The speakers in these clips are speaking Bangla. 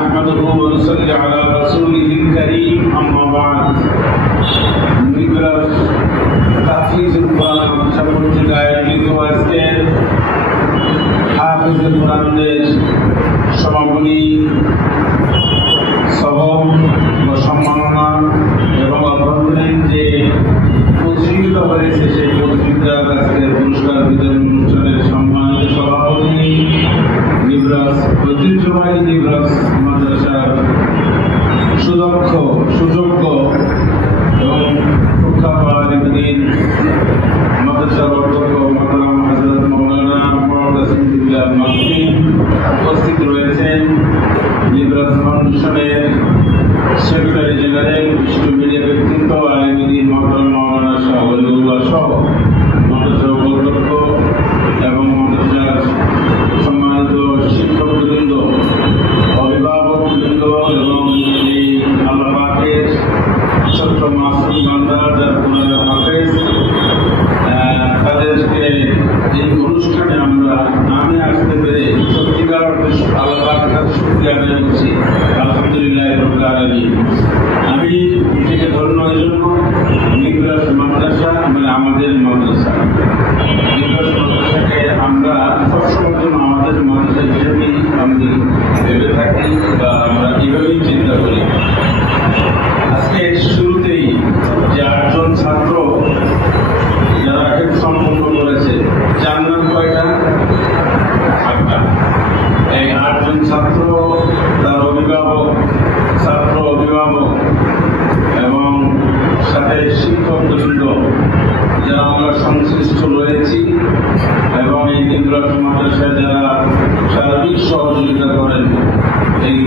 نحمده ونصلي على رسوله الكريم, أما بعد. নিগ্রাস হাফিজুল কোরআন সম্পর্কিত আয়োজিত আজকের হাফিজুল কোরআনদের সমাপনী সবক ও সম্মাননা এবং অভ্যন্তরীণ যে প্রতিযোগিতা হয়েছে সেই প্রতিযোগিতার আজকের পুরস্কার বিতরণ অনুষ্ঠানের সম্মানিত সভাপতি নিগ্রাস ঐতিহ্যবাহী নিগ্রাস আলহামদুলিল্লাহ রবী আমি নিজেকে ধন্য এই জন্য নিগ্রাস মাদ্রাসা মানে আমাদের মাদ্রাসা। নিগ্রাস মাদ্রাসাকে আমরা সবসময় আমাদের মাদ্রাসায় সংশ্লিষ্ট রয়েছি এবং এই কেন্দ্র মাদ্রাসায় যারা সার্বিক সহযোগিতা করেন, এই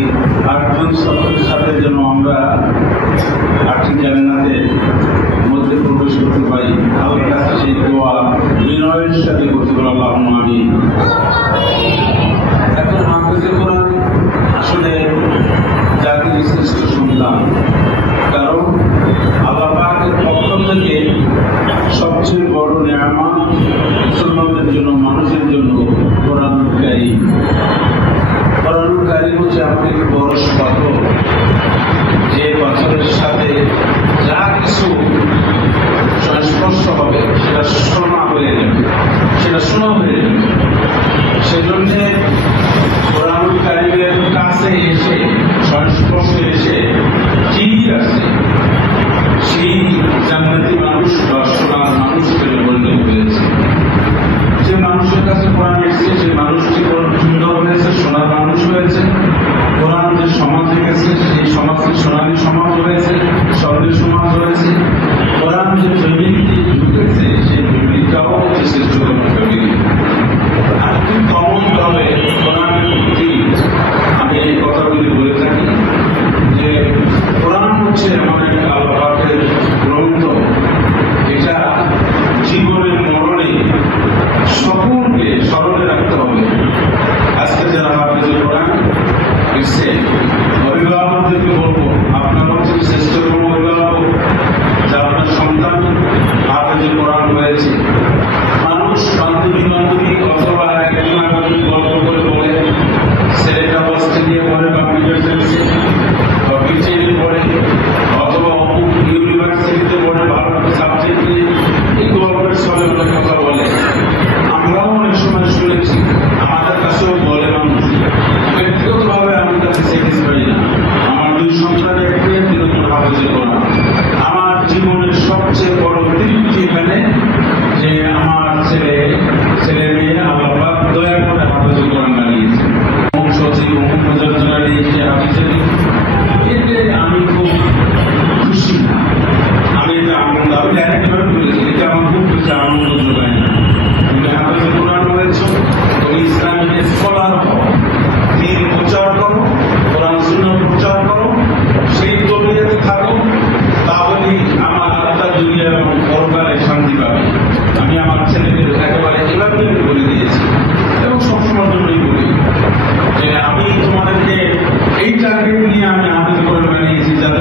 আটজন ছাত্রের সাথে যেন আমরা আটটি জানাতে নেয়ামা মুসলমানদের জন্য সোনালী সমাজ রয়েছে স্বর্ণের সমাজ রয়েছে। ফল পাবে শান্তি পাবে। আমি আমার ছেলেদের একেবারে এভাবেই বলে দিয়েছি এবং সবসময় জন্যই বলি যে আমি তোমাদেরকে এই টার্গেট নিয়ে আমি আবেদন করে বানিয়েছি যাতে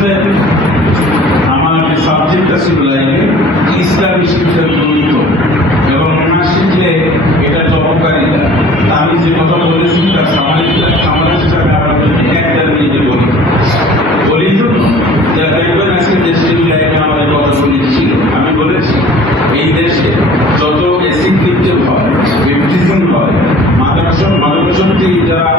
ছিল আমার যে সাবজেক্টটা ছিল লাইফে ইসলামী শিক্ষার গুরুত্ব এবং ওনার শিখলে এটা চমৎকারিতা, আমি যে কথা বলেছি, তার সামাজিক সামাজিক হিসাবে আমরা একটা নিজে বলি। বলি যা দেখবেন আজকে কথা বলেছিল আমি বলেছি, এই দেশে যত এসিক হয় ব্যক্তিজন হয় মাদ্রাসা মাদ্রাসা যারা